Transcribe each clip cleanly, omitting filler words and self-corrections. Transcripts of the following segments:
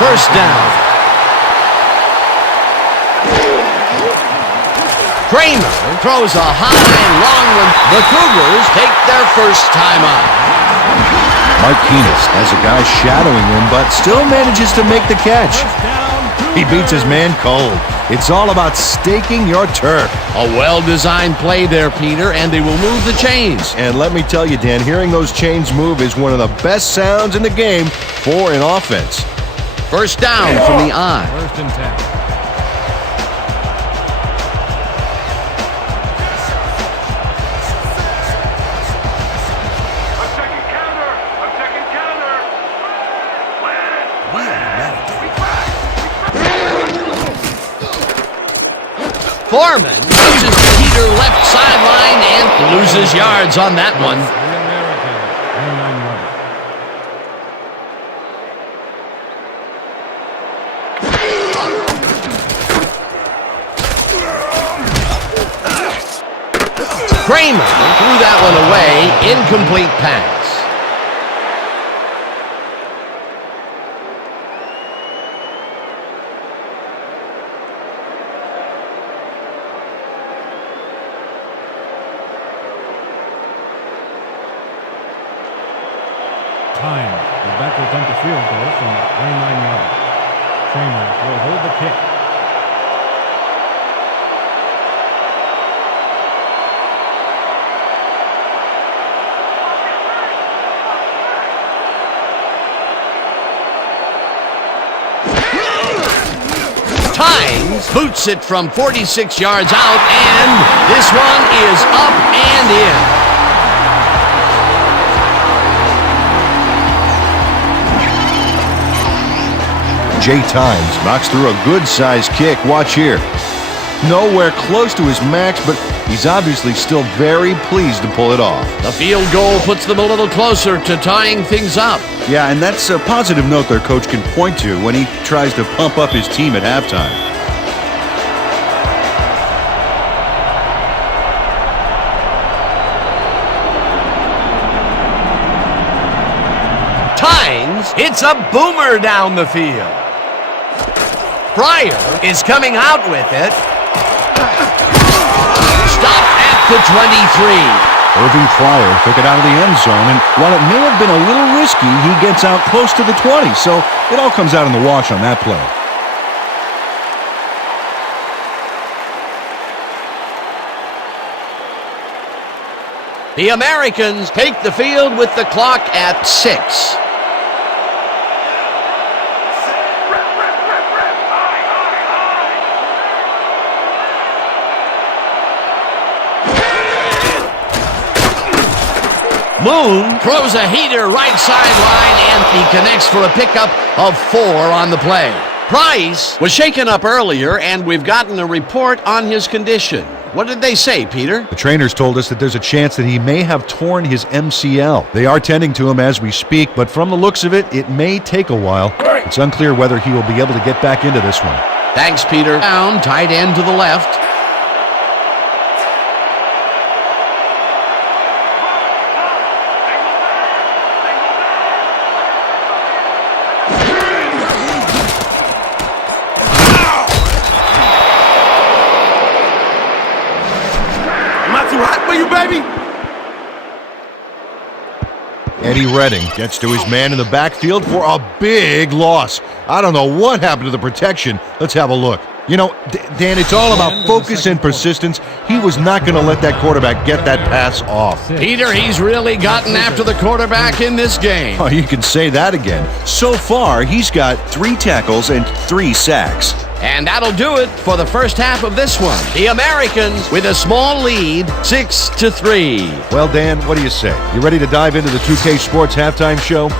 First down. Kramer throws a high, long one. The Cougars take their first time out. Martinez has a guy shadowing him, but still manages to make the catch. He beats his man cold. It's all about staking your turf. A well-designed play there, Peter, and they will move the chains. And let me tell you, Dan, hearing those chains move is one of the best sounds in the game for an offense. First down from the eye. First and 10. Foreman pushes Peter left sideline and loses yards on that one. Kramer threw that one away. Incomplete pass. Time. The back will attempt a field goal from 29 yards. Kramer will hold the kick. Tynes boots it from 46 yards out, and this one is up and in. Jay Tynes knocks through a good-sized kick. Watch here. Nowhere close to his max, but he's obviously still very pleased to pull it off. The field goal puts them a little closer to tying things up. Yeah, and that's a positive note their coach can point to when he tries to pump up his team at halftime. Tynes hits a boomer down the field. Pryor is coming out with it. Stopped at the 23. Irving Pryor took it out of the end zone, and while it may have been a little risky, he gets out close to the 20, so it all comes out in the wash on that play. The Americans take the field with the clock at 6. Moon throws a heater right sideline, and he connects for a pickup of 4 on the play. Price was shaken up earlier, and we've gotten a report on his condition. What did they say, Peter? The trainers told us that there's a chance that he may have torn his MCL. They are tending to him as we speak, but from the looks of it, it may take a while. It's unclear whether he will be able to get back into this one. Thanks, Peter. Down, tight end to the left. Eddie Redding gets to his man in the backfield for a big loss. I don't know what happened to the protection. Let's have a look. You know, Dan, it's all about focus and persistence. He was not going to let that quarterback get that pass off. Peter, he's really gotten after the quarterback in this game. Oh, you can say that again. So far, he's got 3 tackles and 3 sacks. And that'll do it for the first half of this one. The Americans with a small lead, 6-3. Well, Dan, what do you say? You ready to dive into the 2K Sports halftime show?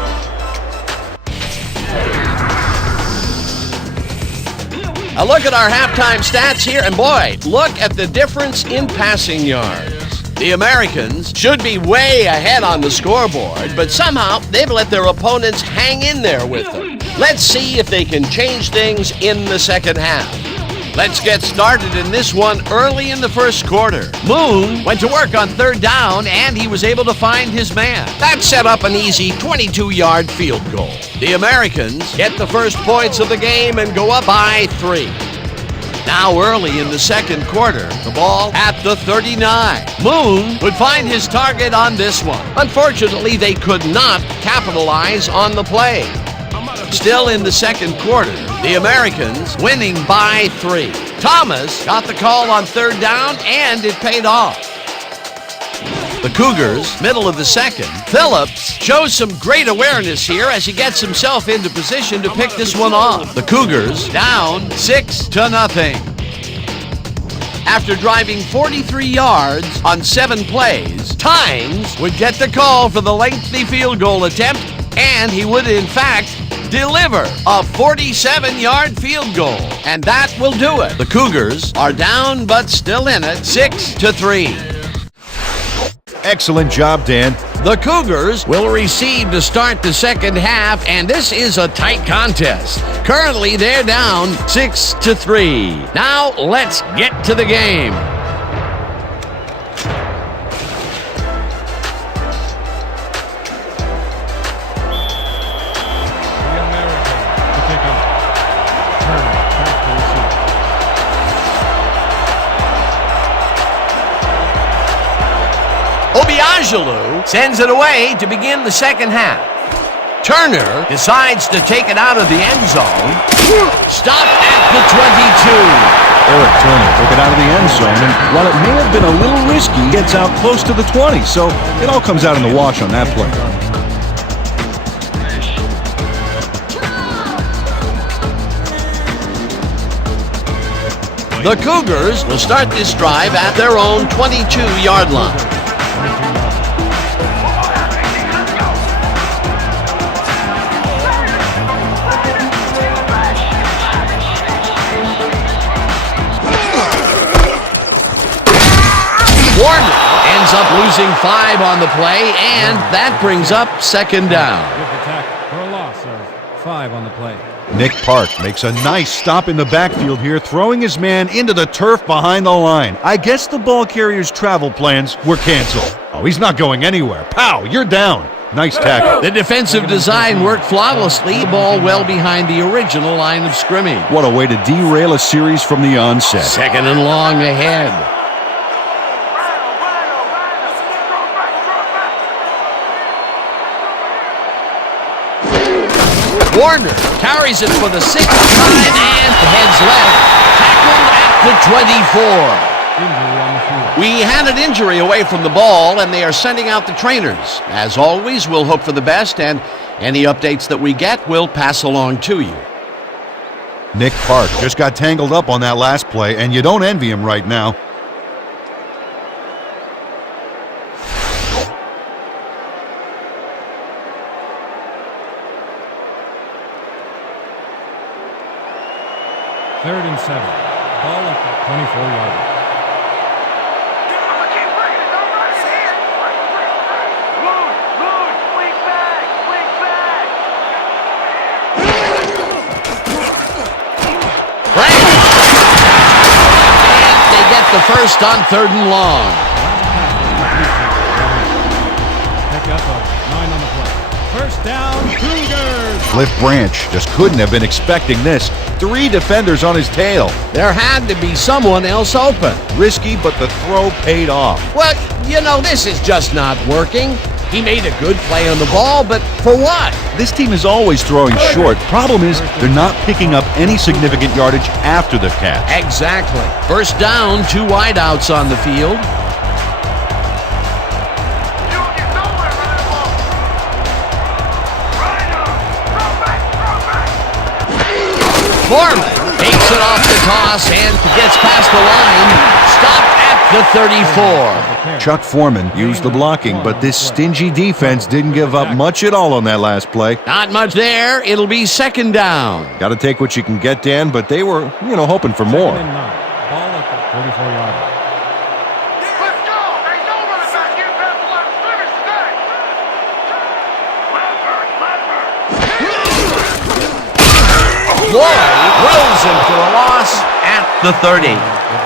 A look at our halftime stats here, and boy, look at the difference in passing yards. The Americans should be way ahead on the scoreboard, but somehow they've let their opponents hang in there with them. Let's see if they can change things in the second half. Let's get started in this one early in the first quarter. Moon went to work on third down, and he was able to find his man. That set up an easy 22-yard field goal. The Americans get the first points of the game and go up by 3. Now early in the second quarter, the ball at the 39. Moon would find his target on this one. Unfortunately, they could not capitalize on the play. Still in the second quarter, the Americans winning by 3. Thomas got the call on third down, and it paid off. The Cougars, middle of the second. Phillips shows some great awareness here as he gets himself into position to pick this one off. The Cougars down 6-0. After driving 43 yards on 7 plays, Tynes would get the call for the lengthy field goal attempt, and he would in fact deliver a 47-yard field goal. And that will do it. The Cougars are down but still in it, 6-3. Excellent job, Dan. The Cougars will receive to start the second half, and this is a tight contest. Currently, they're down 6-3. Now, let's get to the game. Obiagelu sends it away to begin the second half. Turner decides to take it out of the end zone. Stopped at the 22. Eric Turner took it out of the end zone, and while it may have been a little risky, gets out close to the 20, so it all comes out in the wash on that play. The Cougars will start this drive at their own 22-yard line. Warner ends up losing 5 on the play, and that brings up second down. Good attack for a loss of 5 on the play. Nick Park makes a nice stop in the backfield here, throwing his man into the turf behind the line. I guess the ball carrier's travel plans were canceled. Oh, he's not going anywhere. Pow, you're down. Nice tackle. The defensive design worked flawlessly. The ball well behind the original line of scrimmage. What a way to derail a series from the onset. Second and long ahead. Warner carries it for the 6th time and heads left. Tackled at the 24. Injury on the field. We had an injury away from the ball, and they are sending out the trainers. As always, we'll hope for the best, and any updates that we get, we'll pass along to you. Nick Park just got tangled up on that last play, and you don't envy him right now. Third and 7. Ball at the 24-yard line. And they get the first on third and long. Pick up of 9 on the play. First down, Cougars. Cliff Branch just couldn't have been expecting this. 3 defenders on his tail. There had to be someone else open. Risky, but the throw paid off. Well, you know, this is just not working. He made a good play on the ball, but for what? This team is always throwing short. Problem is, they're not picking up any significant yardage after the catch. Exactly. First down, 2 wideouts on the field. Foreman takes it off the toss and gets past the line. Stopped at the 34. Chuck Foreman used the blocking, but this stingy defense didn't give up much at all on that last play. Not much there. It'll be second down. Got to take what you can get, Dan, but they were, hoping for more. Second and 9. Ball at the 34-yard line. Lloyd wills him for a loss at the 30.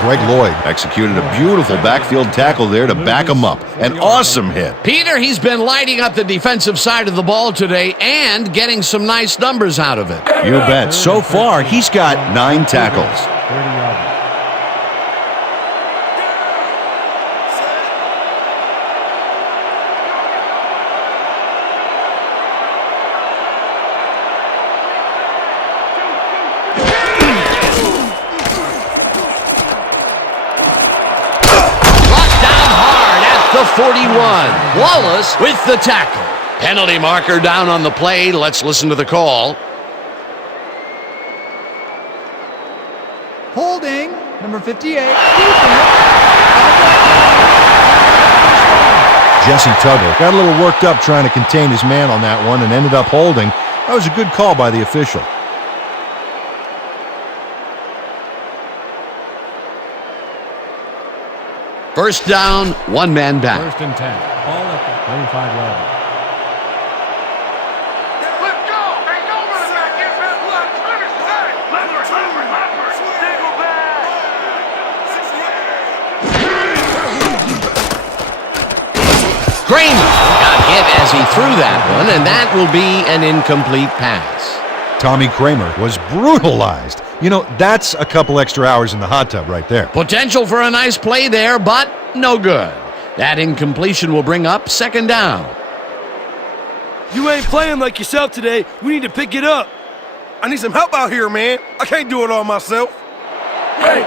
Greg Lloyd executed a beautiful backfield tackle there to back him up. An awesome hit. Peter, he's been lighting up the defensive side of the ball today and getting some nice numbers out of it. You bet. So far, he's got 9 tackles. 30-yard. The 41. Wallace with the tackle. Penalty marker down on the play. Let's listen to the call. Holding, number 58. Jesse Tuggle got a little worked up trying to contain his man on that one and ended up holding. That was a good call by the official. First down, one man back. First and 10. Ball at the 35-yard. Let's go! Hey, don't run it back. Get back. Let's finish today. Leopard. Single back. Kramer got hit as he threw that one, and that will be an incomplete pass. Tommy Kramer was brutalized. You know, that's a couple extra hours in the hot tub right there. Potential for a nice play there, but no good. That incompletion will bring up second down. You ain't playing like yourself today. We need to pick it up. I need some help out here, man. I can't do it all myself. Hey!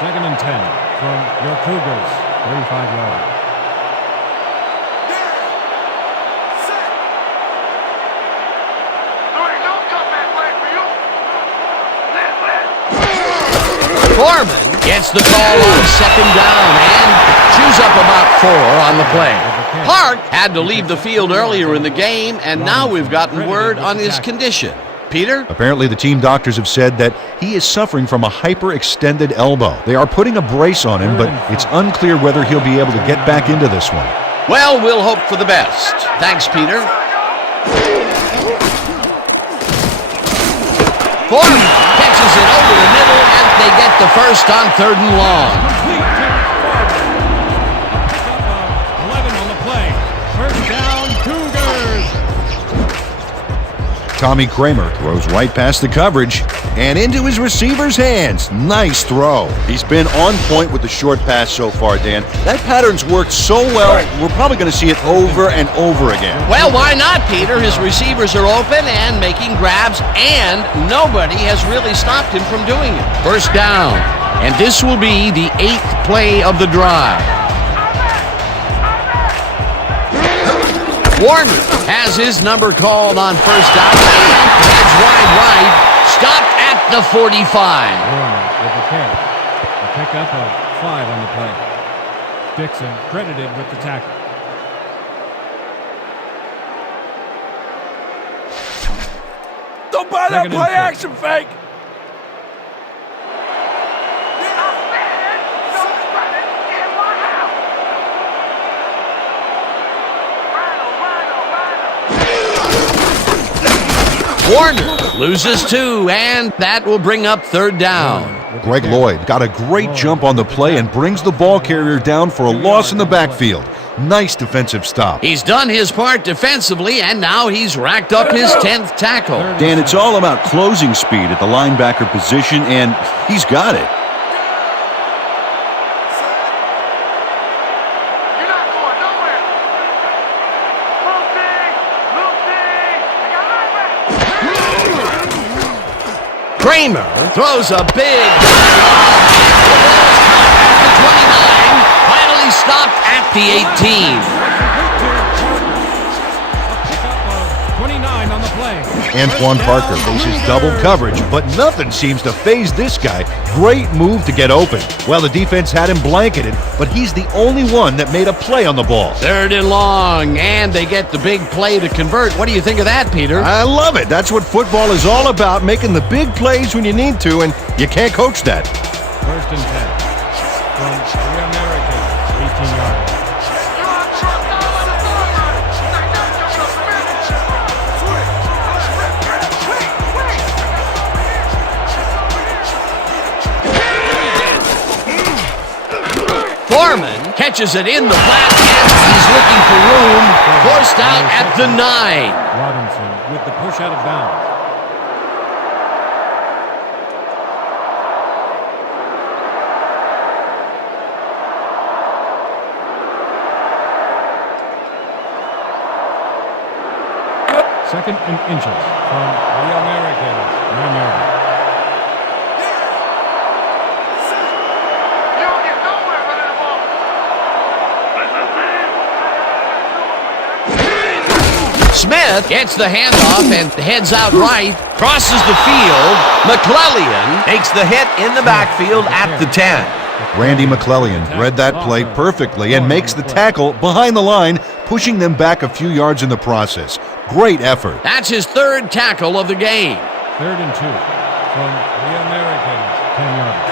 Second and 10 from your Cougars. 35-yard. Foreman gets the call on second down and chews up about 4 on the play. Park had to leave the field earlier in the game, and now we've gotten word on his condition. Peter? Apparently, the team doctors have said that he is suffering from a hyperextended elbow. They are putting a brace on him, but it's unclear whether he'll be able to get back into this one. Well, we'll hope for the best. Thanks, Peter. Foreman catches it over the middle, and they get the first on 3rd and long. Pickup of 11 on the play. First down, Cougars. Tommy Kramer throws right past the coverage and into his receiver's hands. Nice throw. He's been on point with the short pass so far, Dan. That pattern's worked so well, we're probably going to see it over and over again. Well, why not, Peter? His receivers are open and making grabs, and nobody has really stopped him from doing it. First down, and this will be the 8th play of the drive. Warner has his number called on first down and heads wide right, stopped at the 45. Warner with the carry. A pickup of 5 on the play. Dixon credited with the tackle. Don't buy that Second and play 6. action fake. Warner loses 2, and that will bring up 3rd down. Greg Lloyd got a great jump on the play and brings the ball carrier down for a loss in the backfield. Nice defensive stop. He's done his part defensively, and now he's racked up his 10th tackle. Dan, it's all about closing speed at the linebacker position, and he's got it. You're not going nowhere. Kramer throws a big finally stopped at the 18. A pickup of 29 on the play. Antoine Parker faces double coverage, but nothing seems to faze this guy. Great move to get open. Well, the defense had him blanketed, but he's the only one that made a play on the ball. 3rd and long, and they get the big play to convert. What do you think of that, Peter? I love it. That's what football is all about, making the big plays when you need to, and you can't coach that. First and 10 from the Americans, 18 yards. catches it in the flat, and he's looking for room. Forced out at the 9. Robinson with the push out of bounds. Second and inches from the Americans. 9 yards. You don't get nowhere with that ball. Smith gets the handoff and heads out right, crosses the field. McClellion takes the hit in the backfield at the 10. Randy McClellion read that play perfectly and makes the tackle behind the line, pushing them back a few yards in the process. Great effort. That's his 3rd tackle of the game. 3rd and 2 from the Americans. 10 yards.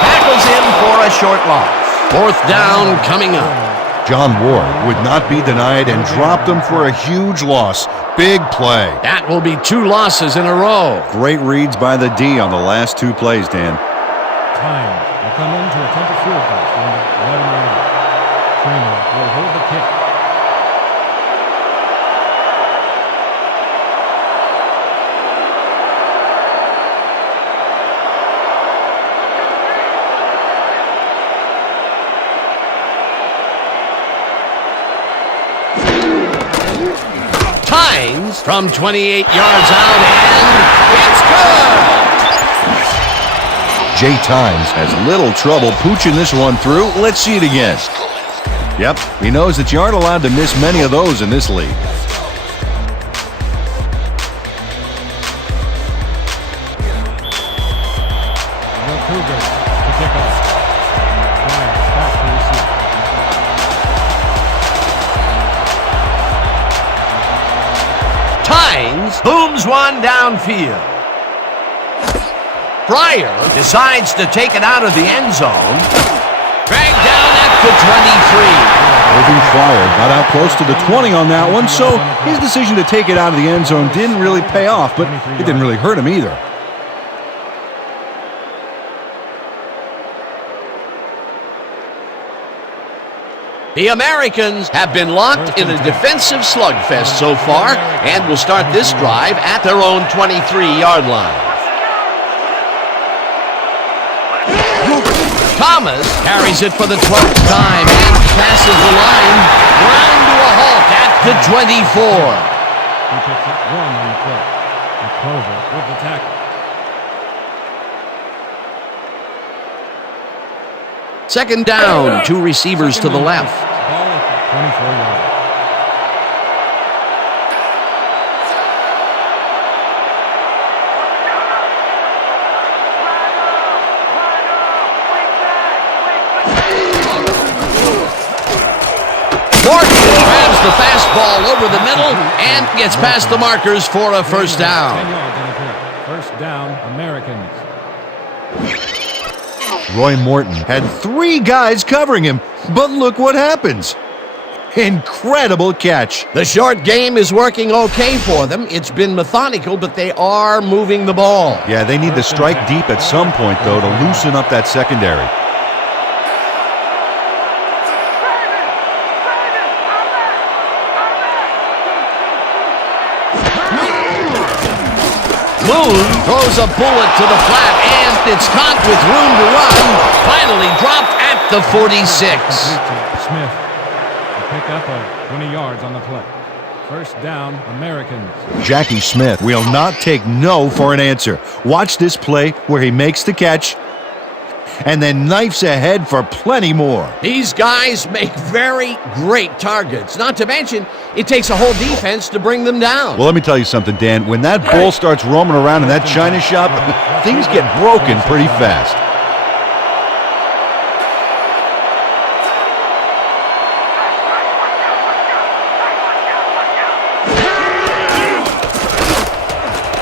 Tackles him for a short loss. 4th down coming up. John Ward would not be denied and dropped them for a huge loss. Big play. That will be 2 losses in a row. Great reads by the D on the last 2 plays, Dan. Time will come in to attempt a field goal from the 11-yard line. Freeman will hold the kick. Tynes from 28 yards out, and it's good! Jay Tynes has little trouble pooching this one through. Let's see it again. Yep, he knows that you aren't allowed to miss many of those in this league. The Cougars to kick off. Ryan back to receive. Tynes booms one downfield. Fryer decides to take it out of the end zone. Dragged down at the 23. Irving Fryer got out close to the 20 on that one, so his decision to take it out of the end zone didn't really pay off, but it didn't really hurt him either. The Americans have been locked in a defensive slugfest so far and will start this drive at their own 23-yard line. Thomas carries it for the 12th time and passes the line, ground to a halt at the 24. He picks up 1 on the play. Clover with the tackle. Second down, 2 receivers to the left. Ball at the 24-yard line. Morgan grabs the fastball over the middle and gets past the markers for a first 10 down. yards on the play. First down, Americans. Roy Morton had 3 guys covering him, but look what happens. Incredible catch. The short game is working okay for them. It's been methodical, but they are moving the ball. Yeah, they need to strike deep at some point, though, to loosen up that secondary. Moon throws a bullet to the flat, and it's caught with room to run. Finally dropped at the 46. Smith. A pickup of 20 yards on the play. First down, Americans. Jackie Smith will not take no for an answer. Watch this play where he makes the catch and then knifes ahead for plenty more. These guys make very great targets. Not to mention, it takes a whole defense to bring them down. Well, let me tell you something, Dan. When that bull starts roaming around in that china shop, things get broken pretty fast.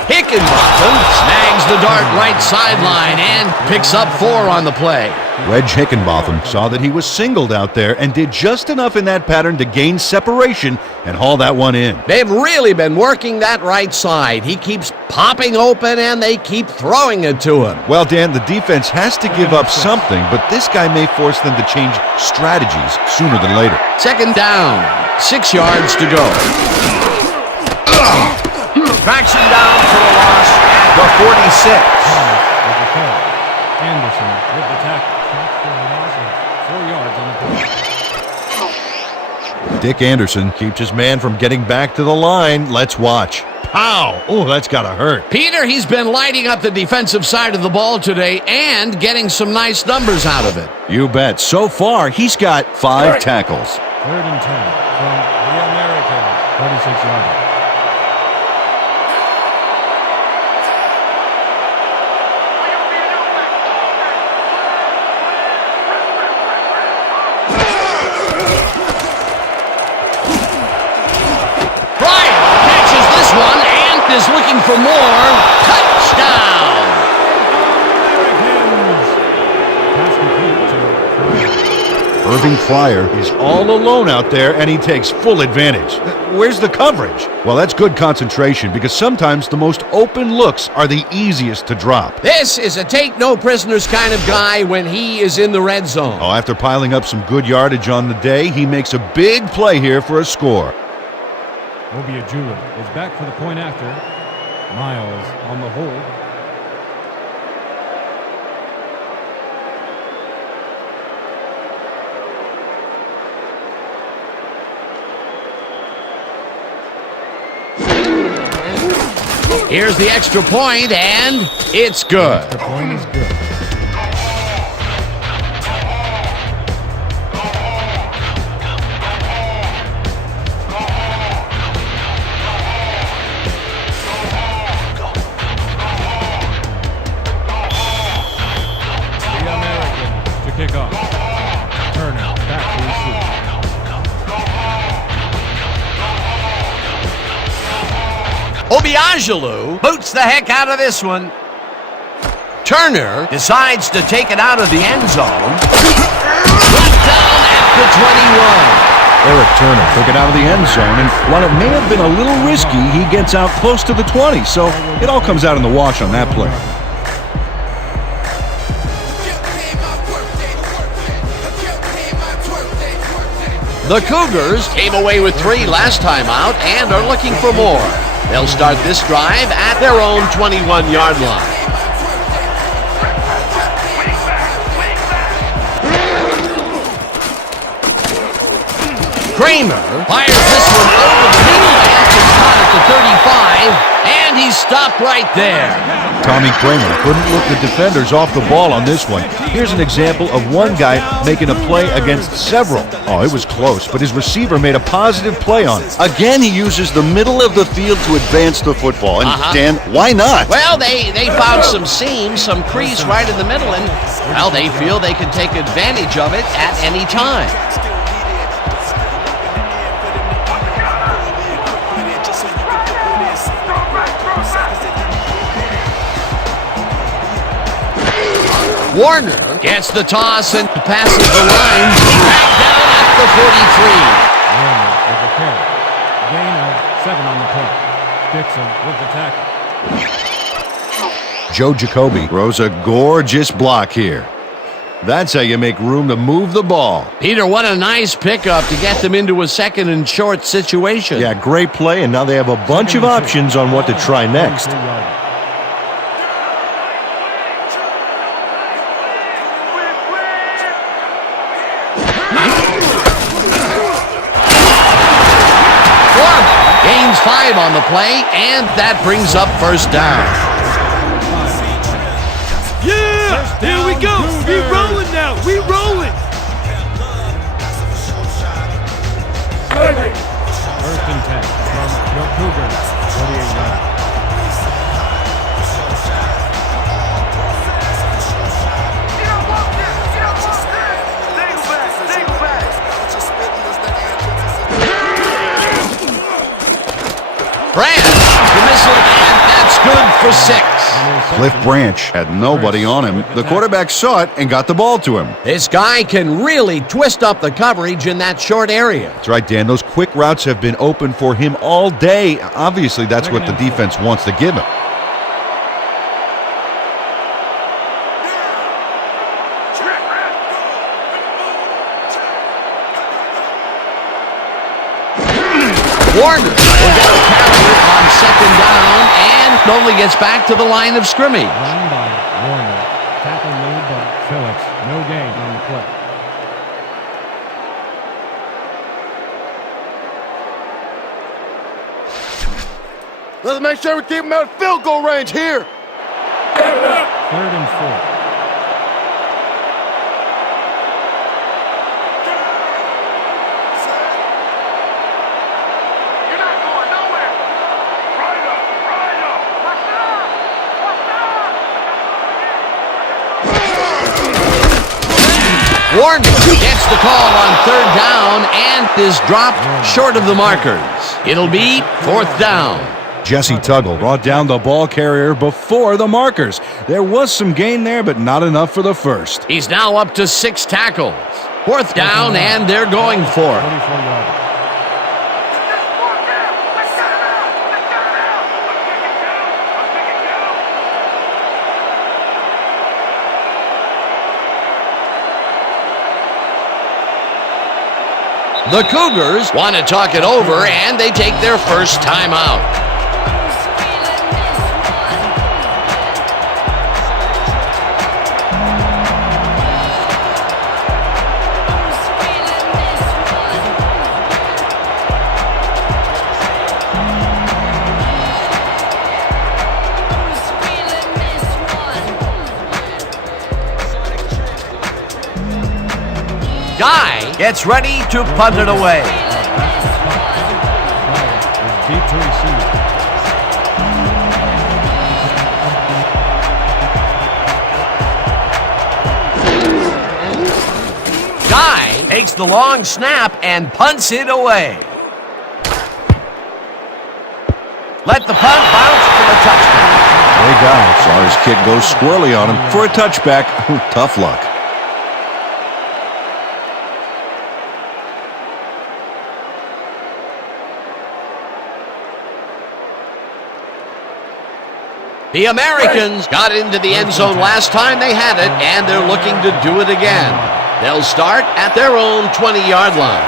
Here Hickenbotham snags the dart right sideline and picks up 4 on the play. Reg Hickenbotham saw that he was singled out there and did just enough in that pattern to gain separation and haul that one in. They've really been working that right side. He keeps popping open and they keep throwing it to him. Well, Dan, the defense has to give up something, but this guy may force them to change strategies sooner than later. Second down, 6 yards to go. Traction down for a loss at the 46. With the carry. Anderson with the tackle. Catch for a loss of 4 yards on the play. Dick Anderson keeps his man from getting back to the line. Let's watch. Pow! Oh, that's gotta hurt. Peter, he's been lighting up the defensive side of the ball today and getting some nice numbers out of it. You bet. So far, he's got 5 tackles. 3rd and 10 from the American 36 yards. Is looking for more. Touchdown! Irving Fryer is all alone out there, and he takes full advantage. Where's the coverage? Well, that's good concentration, because sometimes the most open looks are the easiest to drop. This is a take-no-prisoners kind of guy when he is in the red zone. Oh, after piling up some good yardage on the day, he makes a big play here for a score. Obiajulu is back for the point after. Miles on the hold. Here's the extra point, and it's good. The point is good. Kickoff. Turner back to receive. Obiajulu boots the heck out of this one. Turner decides to take it out of the end zone. Brought down at the 21. Eric Turner took it out of the end zone, and while it may have been a little risky, he gets out close to the 20, so it all comes out in the wash on that play. The Cougars came away with 3 last time out and are looking for more. They'll start this drive at their own 21-yard line. Kramer fires this one over the middle and is caught at the 35, and he's stopped right there. Tommy Kramer couldn't look the defenders off the ball on this one. Here's an example of one guy making a play against several. Oh, it was close, but his receiver made a positive play on it. Again, he uses the middle of the field to advance the football. And Dan, why not? Well, they found some seams, some crease right in the middle, and, well, they feel they can take advantage of it at any time. Warner gets the toss and passes the line. Back down at the 43. Warner with the carry. Gain of 7 on the play. Dixon with the tackle. Joe Jacoby throws a gorgeous block here. That's how you make room to move the ball. Peter, what a nice pickup to get them into a 2nd and short situation. Yeah, great play, and now they have a bunch of options on what to try next. Gains 5 on the play, and that brings up first down. Yeah! Here we go! We rolling now! We rolling! First and 10 from the Cougars. 48 yards. Brand, the missile, and that's good for 6. Cliff Branch had nobody on him. The quarterback saw it and got the ball to him. This guy can really twist up the coverage in that short area. That's right, Dan. Those quick routes have been open for him all day. Obviously, that's what the defense wants to give him. Warner will get the carry on 2nd down and only gets back to the line of scrimmage. Run by Warner. Tackle made by Phillips. No gain on the play. Let's make sure we keep him out of field goal range here. 3rd and 4. You're not going nowhere. Right up. What's up? Warner gets the call on 3rd down and is dropped short of the markers. It'll be 4th down. Jesse Tuggle brought down the ball carrier before the markers. There was some gain there, but not enough for the first. He's now up to 6 tackles. 4th down, and they're going for it. 44-yard. The Cougars want to talk it over, and they take their first timeout. Guy gets ready to punt it away. Deep to receive. Guy takes the long snap and punts it away. Let the punt bounce for a touchback. Hey, Guy saw his kick go squirrely on him for a touchback. Tough luck. The Americans got into the end zone last time they had it, and they're looking to do it again. They'll start at their own 20-yard line.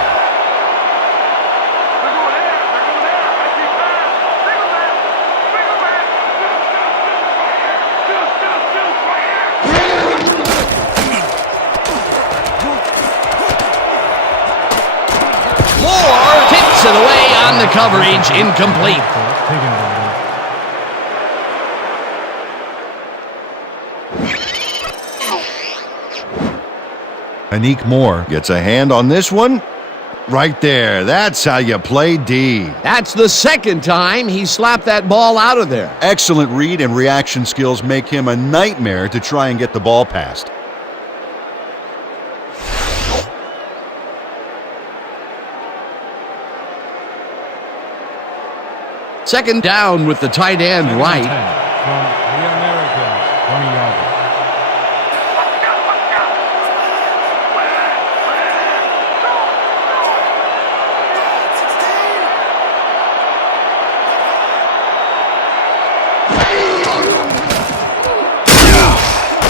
Moore tips it away on the coverage, incomplete. Anik Moore gets a hand on this one. Right there. That's how you play D. That's the 2nd time he slapped that ball out of there. Excellent read and reaction skills make him a nightmare to try and get the ball past. Second down with the tight end right. From the Americans, 20-yard.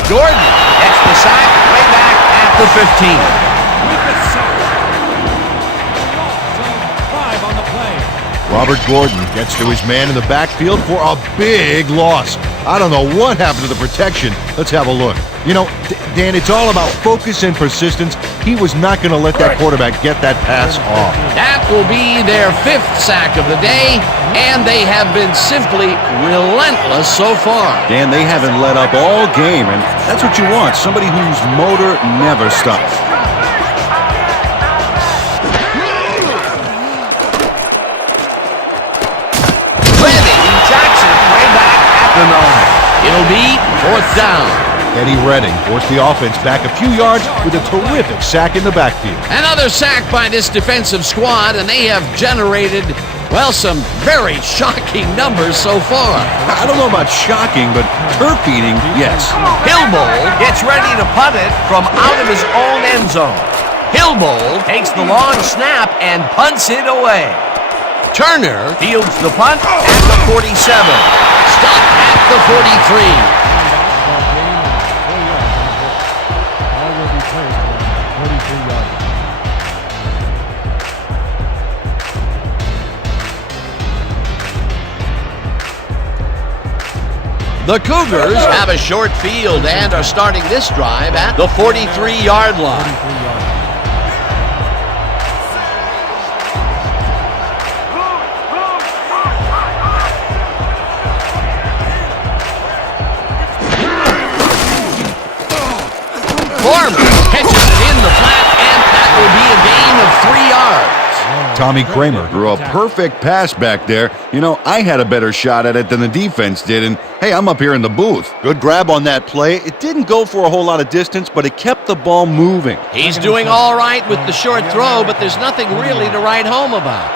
Gordon gets the sack way back at the 15. With the sack. Loss of 5 on the play. Robert Gordon gets to his man in the backfield for a big loss. I don't know what happened to the protection. Let's have a look. You know, Dan, it's all about focus and persistence. He was not going to let that quarterback get that pass off. That will be their 5th sack of the day, and they have been simply relentless so far. Dan, they haven't let up all game, and that's what you want. Somebody whose motor never stops. It'll be 4th down. Eddie Redding forced the offense back a few yards with a terrific sack in the backfield. Another sack by this defensive squad, and they have generated Well, some very shocking numbers so far. I don't know about shocking, but turf eating, yes. Hillbold gets ready to punt it from out of his own end zone. Hillbold takes the long snap and punts it away. Turner Fields the punt at the 47. stopped at the 43. Ball will be placed on the 43-yard line. The Cougars have a short field and are starting this drive at the 43-yard line. 43-yard line. Foreman catches it in the flat, and that will be a gain of 3 yards. Tommy Kramer threw a perfect pass back there. You know, I had a better shot at it than the defense did, and hey, I'm up here in the booth. Good grab on that play. It didn't go for a whole lot of distance, but it kept the ball moving. He's doing all right with the short throw, but there's nothing really to write home about.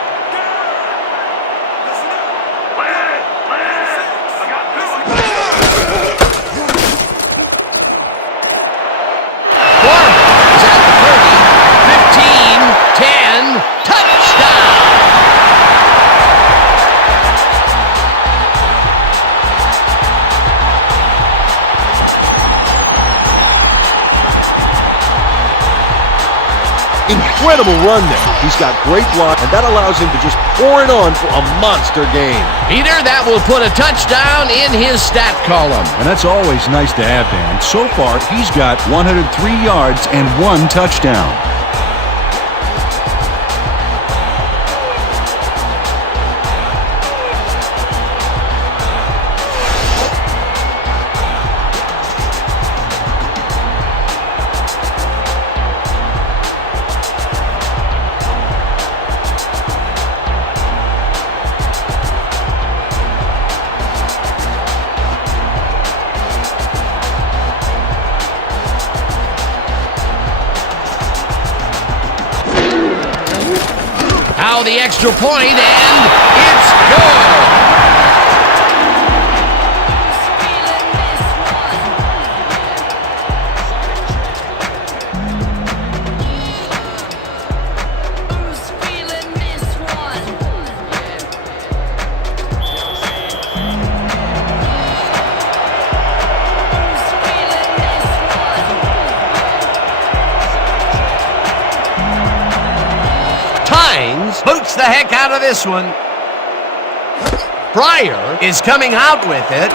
Foreman is at the 30, 15, 10, touchdown! Incredible run there. He's got great block, and that allows him to just pour it on for a monster game. Peter, that will put a touchdown in his stat column. And that's always nice to have, Dan. So far, he's got 103 yards and 1 touchdown. Now the extra point, and it's good. Boots the heck out of this one. Pryor Is coming out with it.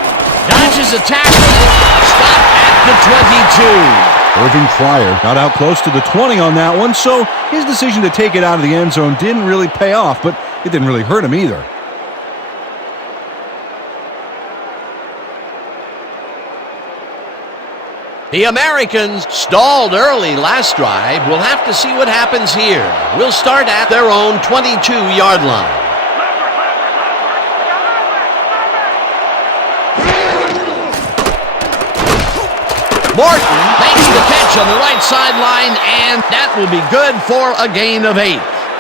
dodges a tackle, stopped at the 22. Irving Pryor got out close to the 20 on that one, so his decision to take it out of the end zone didn't really pay off, but it didn't really hurt him either. The Americans stalled early last drive. We'll have to see what happens here. We'll start at their own 22-yard line. Morton makes the catch on the right sideline, and that will be good for a gain of 8.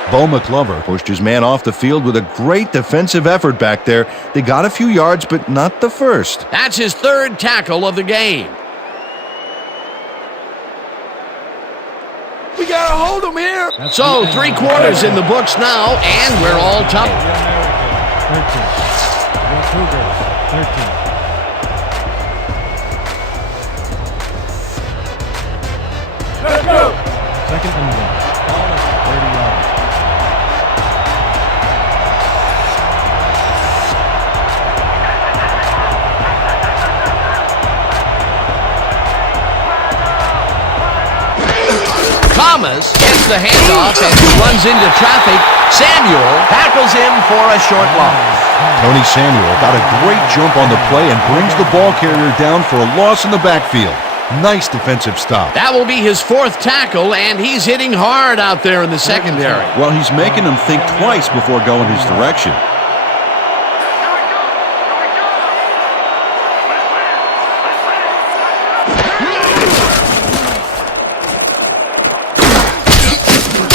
Bo McLover pushed his man off the field with a great defensive effort back there. They got a few yards, but not the first. That's his 3rd tackle of the game. We gotta hold him here. So 3 quarters in the books now, and we're all The tied. Americans 13. The Cougars 13. Let's go. Second and 1. Ball is 30 yards. Thomas gets the handoff and runs into traffic. Samuel Tackles him for a short loss. Tony Samuel got a great jump on the play and brings the ball carrier down for a loss in the backfield. Nice defensive stop. That will be his 4th tackle, and he's hitting hard out there in the secondary. Well, he's making them think twice before going his direction.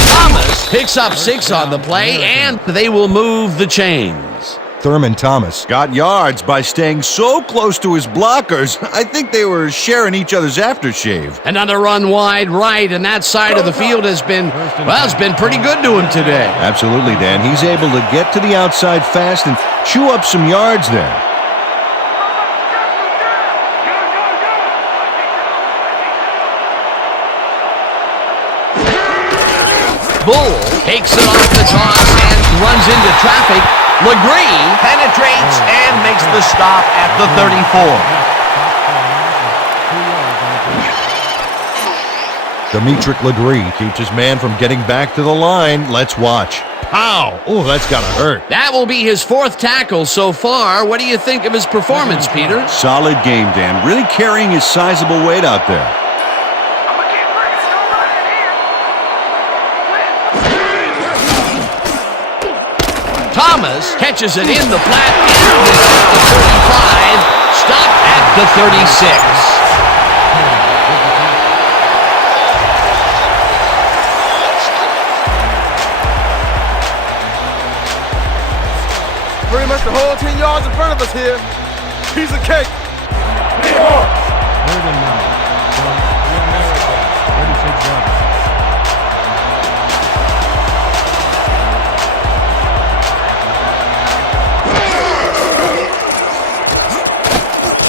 Thomas picks up 6 on the play, and they will move the chains. Thurman Thomas got yards by staying so close to his blockers, I think they were sharing each other's aftershave. Another run wide right, and that side of the field has been, well, it's been pretty good to him today. Absolutely, Dan. He's able to get to the outside fast and chew up some yards there. Bull takes it off the toss and runs into traffic. Legree Penetrates and makes the stop at the 34. Demetric Legree keeps his man from getting back to the line. Let's watch. Pow! Oh, that's gotta hurt. That will be his 4th tackle so far. What do you think of his performance, Peter? Solid game, Dan. Really carrying his sizable weight out there. I'm gonna keep bringing it over in here. Thomas catches it in the flat and is at the 35, stopped at the 36. Pretty much the whole 10 yards in front of us here. Piece of cake. 3rd and 9 from the Americans. 36 yards.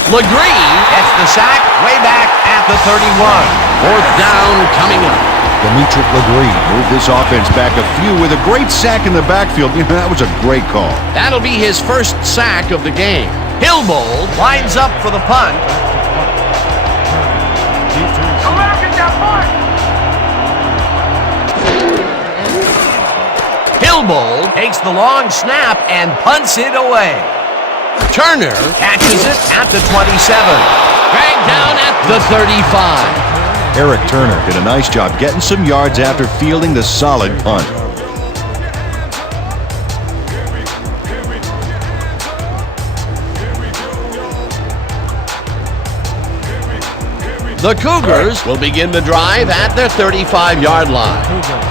Legree Gets the sack way back at the 31. 4th down coming up. Demetric Legree moved this offense back a few with a great sack in the backfield. That was a great call. That'll be his 1st sack of the game. Hillbold Lines up for the punt. Come back at that point. Hillbold Takes the long snap and punts it away. Turner Catches it at the 27. dragged down at the 35. Eric Turner did a nice job getting some yards after fielding the solid punt. The Cougars will begin the drive at their 35-yard line. Cougars, 35 yards.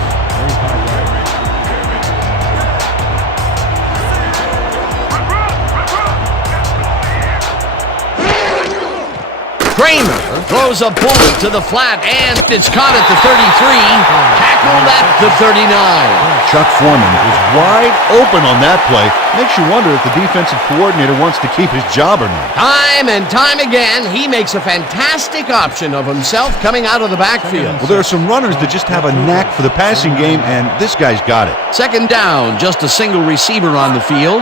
Kramer throws a bullet to the flat, and it's caught at the 33, tackled at the 39. Chuck Foreman was wide open on that play. Makes you wonder if the defensive coordinator wants to keep his job or not. Time and time again, he makes a fantastic option of himself coming out of the backfield. Well, there are some runners that just have a knack for the passing game, and this guy's got it. 2nd down, just a single receiver on the field.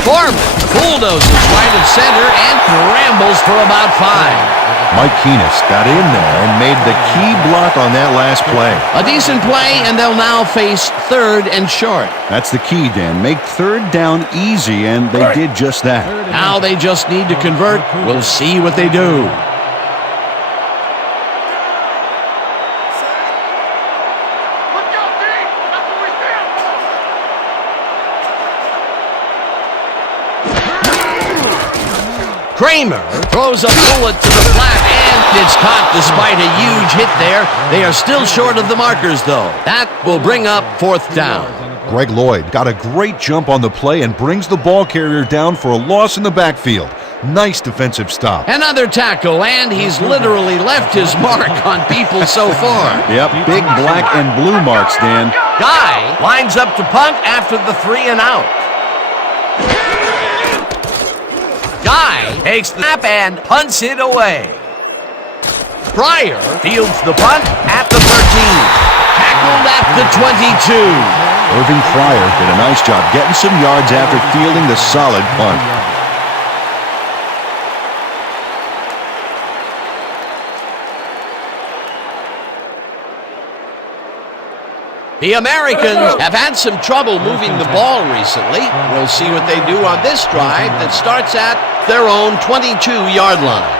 Foreman bulldozes right of center and rambles for about 5. Mike Keenest got in there and made the key block on that last play. A decent play, and they'll now face 3rd and short. That's the key, Dan. Make 3rd down easy, and they did just that. Now they just need to convert. We'll see what they do. Let's go, D. That's what we feel. Kramer throws a bullet to the flat, and it's caught despite a huge hit there. They are still short of the markers, though. That will bring up 4th down. Greg Lloyd got a great jump on the play and brings the ball carrier down for a loss in the backfield. Nice defensive stop. Another tackle, and he's literally left his mark on people so far. Yep, big black and blue marks, Dan. Guy lines up to punt after the 3 and out. Guy takes the snap and punts it away. Pryor Fields the punt at the 13. tackled at the 22. Irving Pryor did a nice job getting some yards after fielding the solid punt. The Americans have had some trouble moving the ball recently. We'll see what they do on this drive that starts at their own 22-yard line.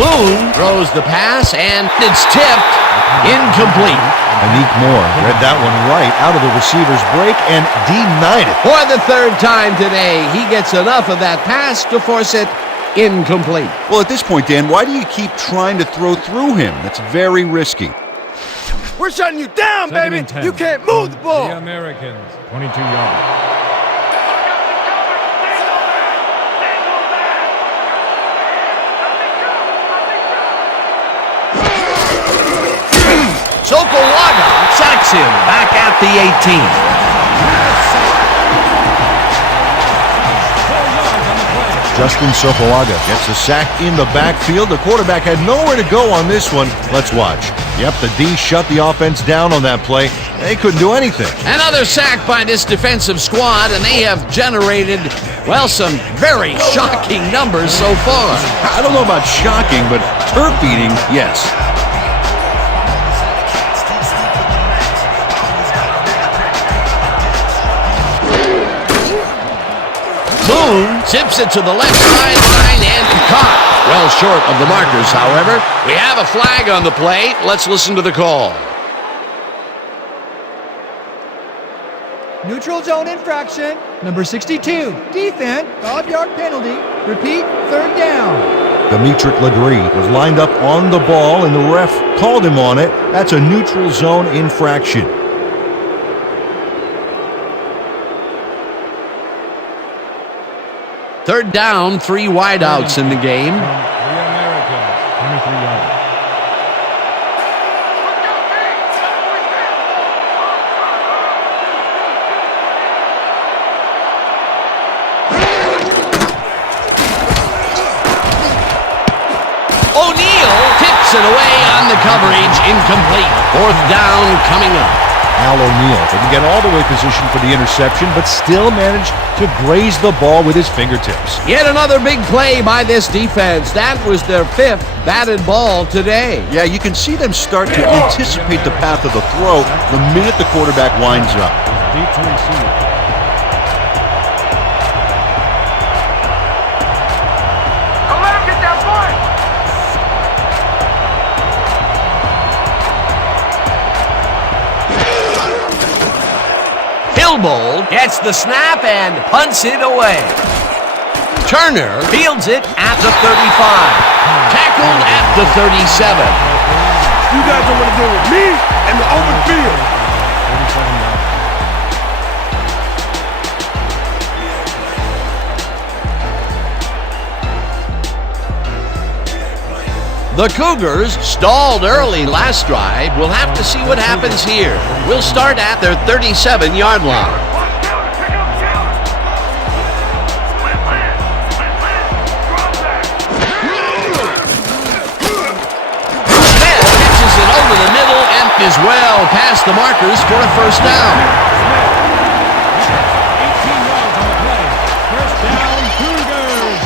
Moon throws the pass, and it's tipped incomplete. Anique Moore read that one right out of the receiver's break and denied it. For the third time today, he gets enough of that pass to force it incomplete. Well, at this point, Dan, why do you keep trying to throw through him? That's very risky. We're shutting you down, baby. You can't move the ball. The Americans, 22 yards. Sokolaga sacks him back at the 18. Justin Sokolaga gets a sack in the backfield. The quarterback had nowhere to go on this one. Let's watch. Yep, the D shut the offense down on that play. They couldn't do anything. Another sack by this defensive squad, and they have generated, well, some very shocking numbers so far. I don't know about shocking, but turf eating, yes. Boone tips it to the left sideline and caught. Well short of the markers, however. We have a flag on the play. Let's listen to the call. Neutral zone infraction, number 62. Defense, 5-yard penalty. Repeat, third down. Demetric Ladrie was lined up on the ball, and the ref called him on it. That's a neutral zone infraction. Third down, 3 wideouts in the game. The Americans, 23 yards. O'Neal tips it away on the coverage, incomplete. Fourth down coming up. Al O'Neal didn't get all the way positioned for the interception, but still managed to graze the ball with his fingertips. Yet another big play by this defense. That was their 5th batted ball today. Yeah, you can see them start to anticipate the path of the throw the minute the quarterback winds up. Deep to receive. Don't let him get that boy. Hillbold gets the snap and punts it away. Turner Fields it at the 35. tackled at the 37. You guys don't want to deal with me and the open field. 37 yards. The Cougars stalled early last drive. We'll have to see what happens here. We'll start at their 37-yard line. Smith pitches it over the middle and is well past the markers for a first down. 18 yards on the play. First down, Cougars.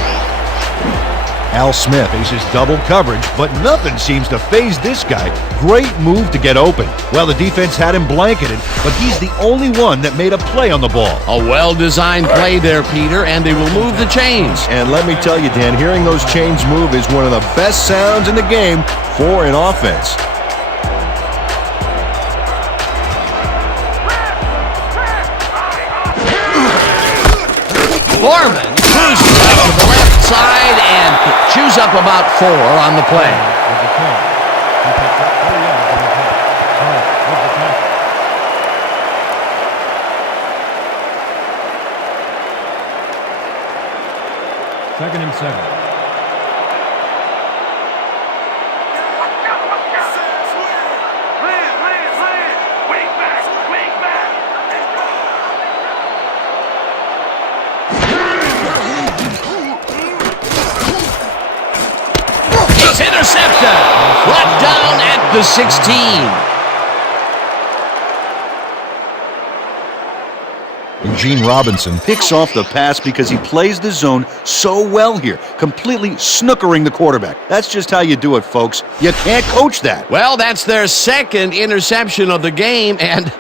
Al Smith faces double coverage, but nothing seems to faze this guy. Great move to get open. Well, the defense had him blanketed, but he's the only one that made a play on the ball. A well-designed play there, Peter, and they will move the chains. And let me tell you, Dan, hearing those chains move is one of the best sounds in the game for an offense. Foreman cruises out to the left side and chews up about 4 on the play. With the 10. He picked up 4 yards on the play. Hart with the tackle. Second and 7. Wing back. He's intercepted. Brought down at the 16. Eugene Robinson picks off the pass because he plays the zone so well here, completely snookering the quarterback. That's just how you do it, folks. You can't coach that. Well, that's their second interception of the game, and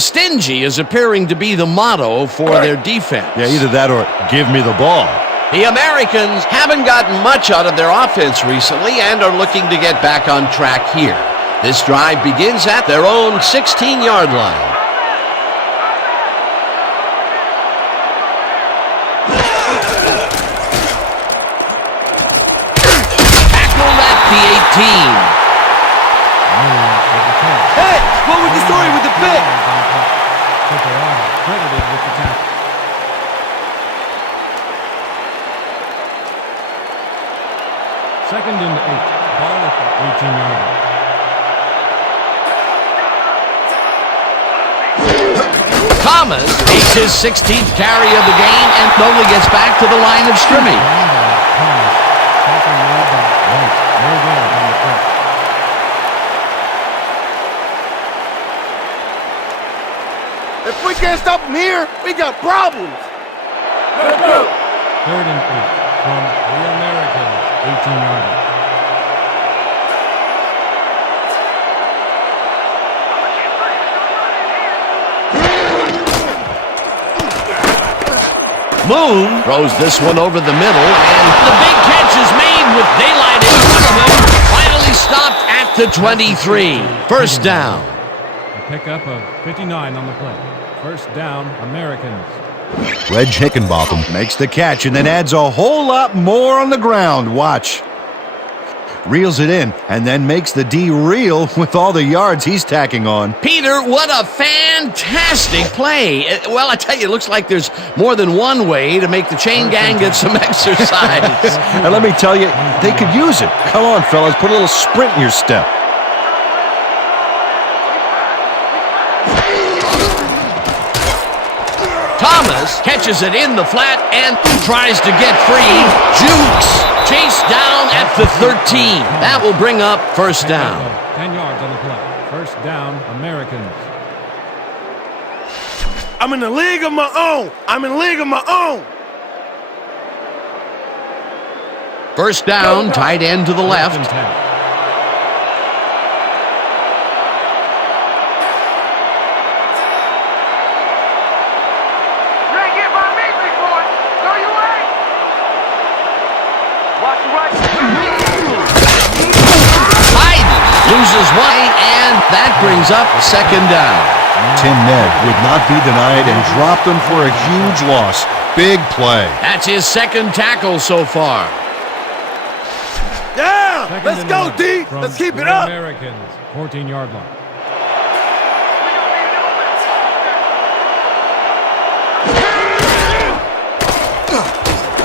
stingy is appearing to be the motto for their defense. Yeah, either that or give me the ball. The Americans haven't gotten much out of their offense recently and are looking to get back on track here. This drive begins at their own 16-yard line. Tackled at the 18. Hey, what was the story with the pick? Credited with the tackle. Second and 8. Ball at the 18-yard line. Thomas makes his 16th carry of the game and only gets back to the line of scrimmage. If we can't stop him here, we got problems. Let's go. Third and 8 from the American 18-yard line. Moon throws this one over the middle, and the big catch is made with daylight in front of him. Finally stopped at the 23. First down. A pickup of 59 on the play. First down, Americans. Reg Hickenbotham makes the catch and then adds a whole lot more on the ground. Watch. Reels it in and then makes the D reel with all the yards he's tacking on. Peter, what a fantastic play. Well, I tell you, it looks like there's more than one way to make the chain gang get some exercise. And let me tell you, they could use it. Come on, fellas, put a little sprint in your step. Thomas catches it in the flat and tries to get free. Jukes chased down at the 13. That will bring up first down. 10 yards on the play. First down, Americans. I'm in a league of my own. I'm in a league of my own. First down, tight end to the left. First and 10. You ain't get by me, big boy. No, you ain't. Watch your right. Biden loses one, and that brings up second down. Tim Ned would not be denied and dropped them for a huge loss. Big play. That's his second tackle so far. Yeah, Second let's and go, 11 D. from Let's keep it the up. Americans, 14-yard line.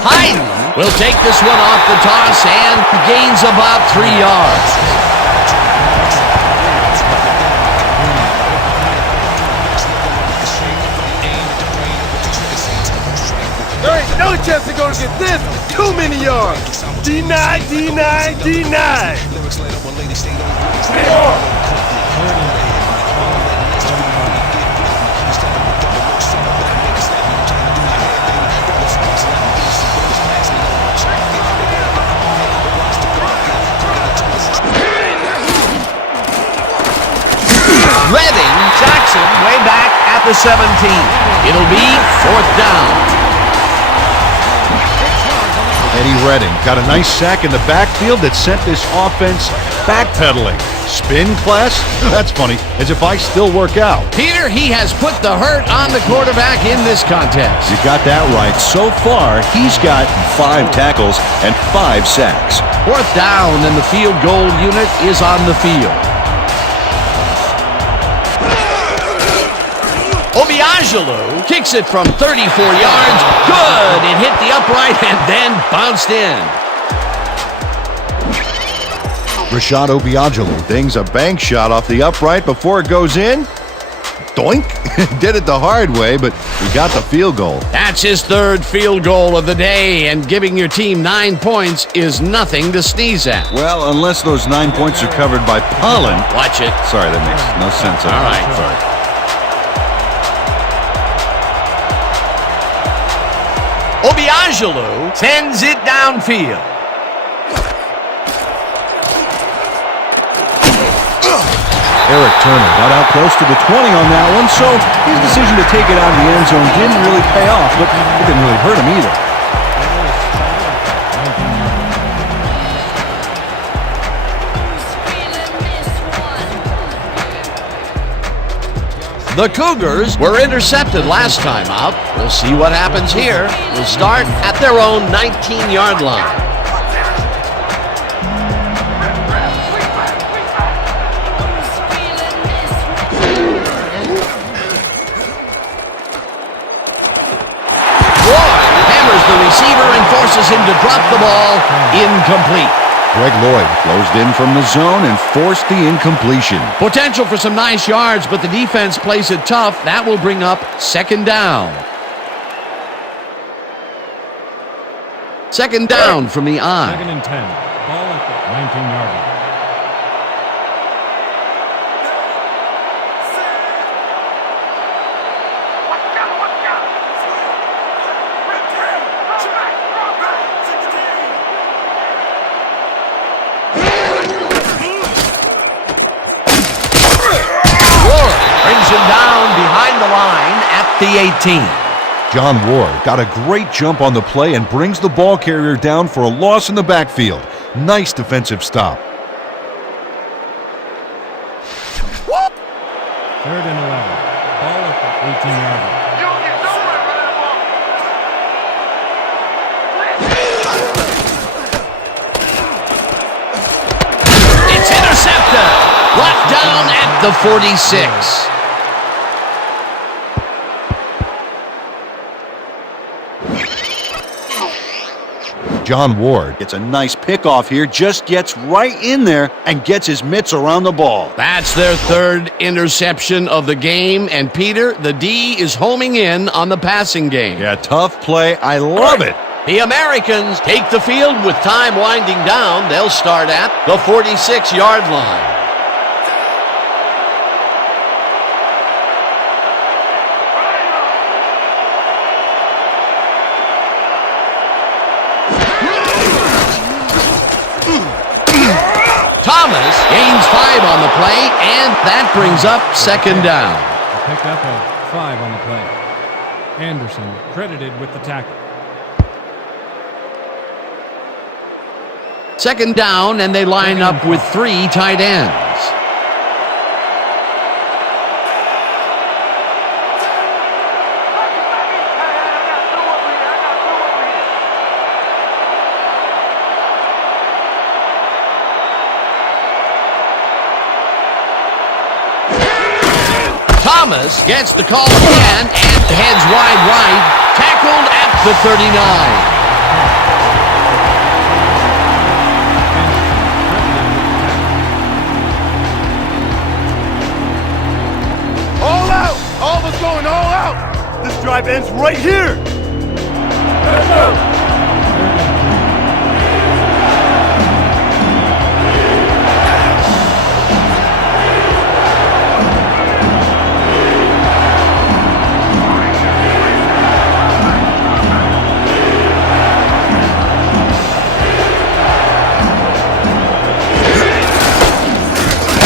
Biden will take this one off the toss and gains about 3 yards. There ain't no chance they're gonna get this. Too many yards. D9, D9, D9. Redding Jackson way back at the 17. It'll be fourth down. Eddie Redding got a nice sack in the backfield that sent this offense backpedaling. Spin class? That's funny, as if I still work out. Peter, he has put the hurt on the quarterback in this contest. You got that right. So far, he's got 5 tackles and 5 sacks. Fourth down, and the field goal unit is on the field. Obiagelu kicks it from 34 yards. Good. It hit the upright and then bounced in. Rashad Obiagelu dings a bank shot off the upright before it goes in. Doink. Did it the hard way, but we got the field goal. That's his third field goal of the day, and giving your team 9 points is nothing to sneeze at. Well, unless those 9 points are covered by pollen. Watch it. Sorry, that makes no sense. All right. Sorry. Obiagelu sends it downfield. Eric Turner got out close to the 20 on that one, so his decision to take it out of the end zone didn't really pay off, but it didn't really hurt him either. The Cougars were intercepted last time out. We'll see what happens here. We'll start at their own 19-yard line. The receiver and forces him to drop the ball. Incomplete. Greg Lloyd closed in from the zone and forced the incompletion. Potential for some nice yards, but the defense plays it tough. That will bring up second down. Second down from the eye. Second and 10. Ball at the 19-yard line. Down behind the line at the 18. John Ward got a great jump on the play and brings the ball carrier down for a loss in the backfield. Nice defensive stop. Third and 11. Ball at the 18-yard line. It's intercepted. Brought down at the 46. John Ward gets a nice pickoff here, just gets right in there and gets his mitts around the ball. That's their third interception of the game, and Peter, the D is homing in on the passing game. Yeah, tough play. I love it. The Americans take the field with time winding down. They'll start at the 46-yard line. Thomas gains 5 on the play, and that brings up second down. A pickup of 5 on the play. Anderson credited with the tackle. Second down, and they line up with 3 tight ends. Thomas gets the call again and heads wide right, tackled at the 39. All out! All of us going all out! This drive ends right here! Let's go!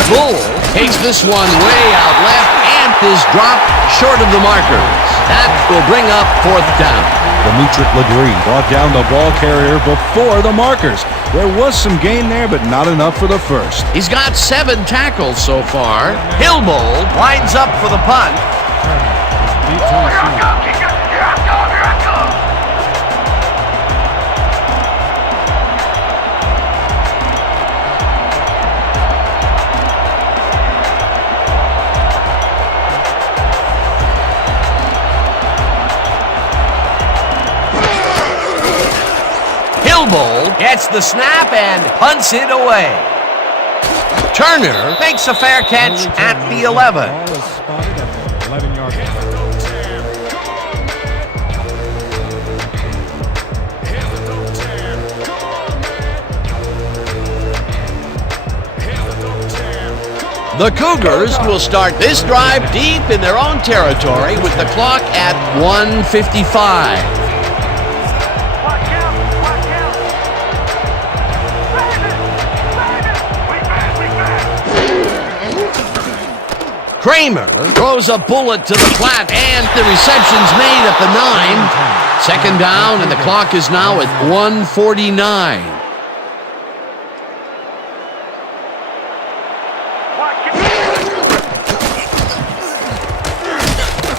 Bull takes this one way out left and is dropped short of the markers. That will bring up fourth down. Dimitri Legree brought down the ball carrier before the markers. There was some gain there, but not enough for the first. He's got 7 tackles so far. Hillbold Lines up for the punt. Hillbold Gets the snap and punts it away. Turner Makes a fair catch at the 11. Ball is spotted at the 11-yard line. The Cougars will start this drive deep in their own territory with the clock at 1:55. Kramer throws a bullet to the flat, and the reception's made at the 9. Second down, and the clock is now at 1:49.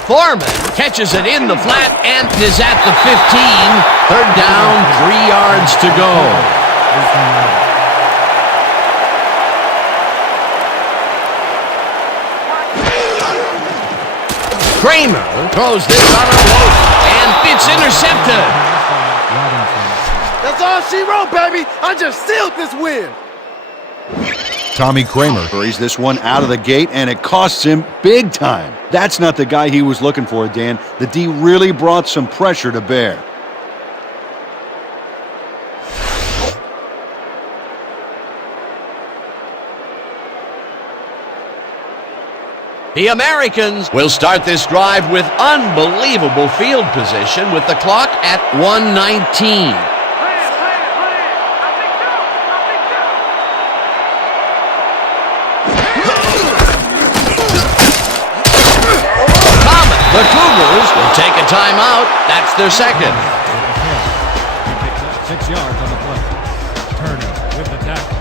Foreman catches it in the flat and is at the 15. Third down, 3 yards to go. Kramer throws this on a rope, and it's intercepted. That's all she wrote, baby. I just sealed this win. Tommy Kramer hurries this one out of the gate, and it costs him big time. That's not the guy he was looking for, Dan. The D really brought some pressure to bear. The Americans will start this drive with unbelievable field position with the clock at 1:19. The Cougars will take a timeout. That's their second. He picks up 6 yards on the play. Turner with the tackle.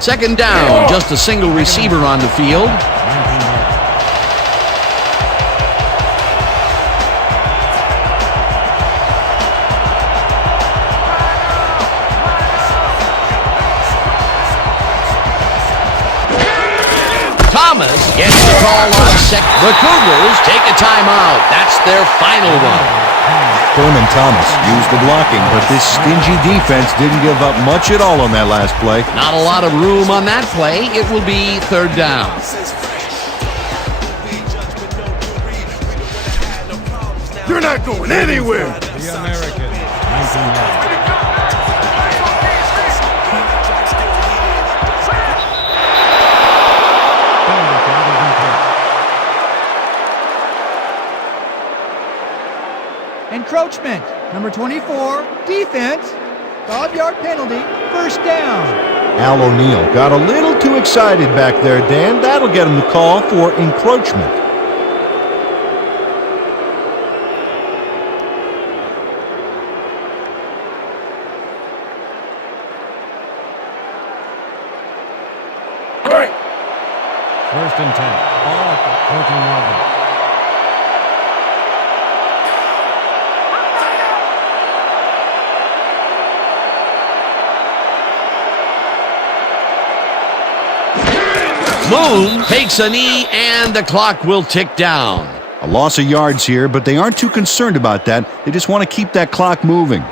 Second down, just a single receiver on the field. 19 yards. Thomas gets the call on second. The Cougars take a timeout. That's their final one. Thurman Thomas used the blocking, but this stingy defense didn't give up much at all on that last play. Not a lot of room on that play. It will be third down. You're not going anywhere. The Americans, 19 yards. Encroachment. Number 24, defense. 5-yard penalty. First down. Al O'Neal got a little too excited back there, Dan. That'll get him the call for encroachment. First and 10. Ball at the 14-yard line. Moon takes a knee, and the clock will tick down. A loss of yards here, but they aren't too concerned about that. They just want to keep that clock moving.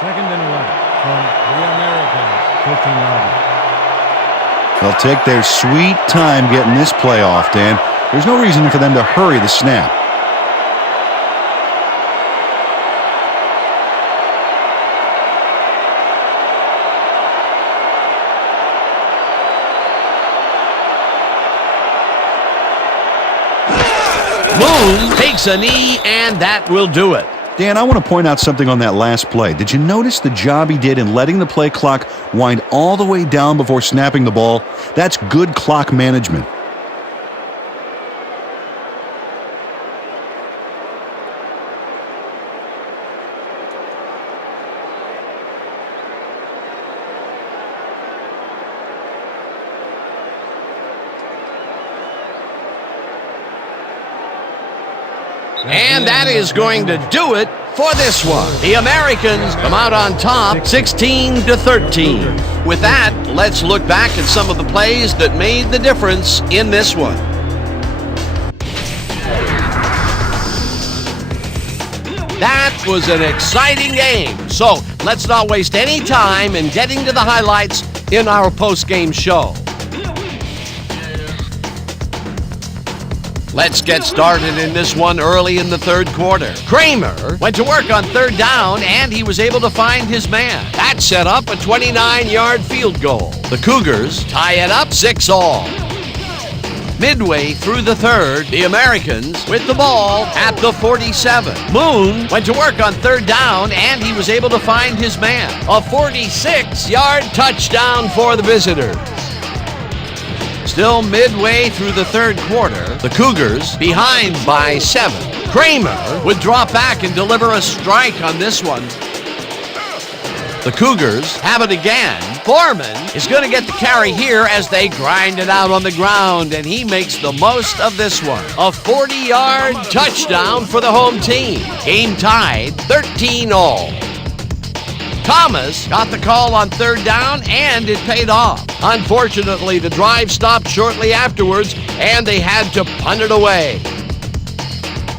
Second and 11 from the Americans, 15-yard line. They'll take their sweet time getting this play off, Dan. There's no reason for them to hurry the snap. Moon takes a knee, and that will do it. Dan, I want to point out something on that last play. Did you notice the job he did in letting the play clock wind all the way down before snapping the ball? That's good clock management. And that is going to do it for this one. The Americans come out on top, 16-13. With that, let's look back at some of the plays that made the difference in this one. That was an exciting game. So let's not waste any time in getting to the highlights in our post-game show. Let's get started in this one early in the third quarter. Kramer went to work on third down, and he was able to find his man. That set up a 29-yard field goal. The Cougars tie it up 6-all. Midway through the third, the Americans with the ball at the 47. Moon went to work on third down, and he was able to find his man. A 46-yard touchdown for the visitors. Still midway through the third quarter, the Cougars behind by 7. Kramer would drop back and deliver a strike on this one. The Cougars have it again. Foreman is going to get the carry here as they grind it out on the ground, and he makes the most of this one. A 40-yard touchdown for the home team. Game tied 13-all. Thomas got the call on third down, and it paid off. Unfortunately, the drive stopped shortly afterwards, and they had to punt it away.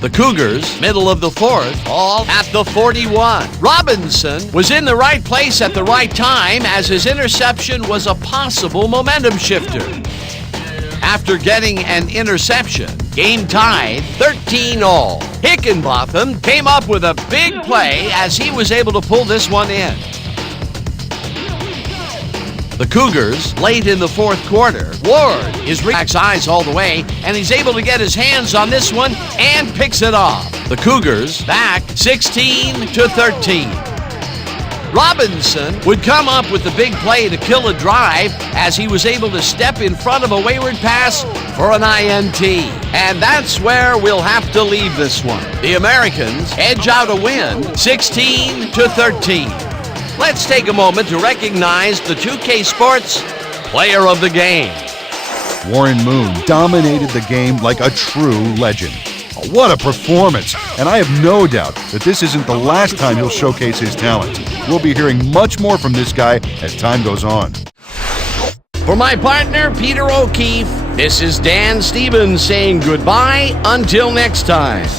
The Cougars, middle of the fourth, all at the 41. Robinson was in the right place at the right time as his interception was a possible momentum shifter. After getting an interception, game tied 13-all. Hickenbotham came up with a big play as he was able to pull this one in. The Cougars, late in the fourth quarter, Ward is relaxed eyes all the way, and he's able to get his hands on this one and picks it off. The Cougars back 16-13. Robinson would come up with the big play to kill a drive as he was able to step in front of a wayward pass for an INT. And that's where we'll have to leave this one. The Americans edge out a win 16-13. Let's take a moment to recognize the 2K Sports Player of the Game. Warren Moon dominated the game like a true legend. What a performance! And I have no doubt that this isn't the last time he'll showcase his talent. We'll be hearing much more from this guy as time goes on. For my partner, Peter O'Keefe, this is Dan Stevens saying goodbye until next time.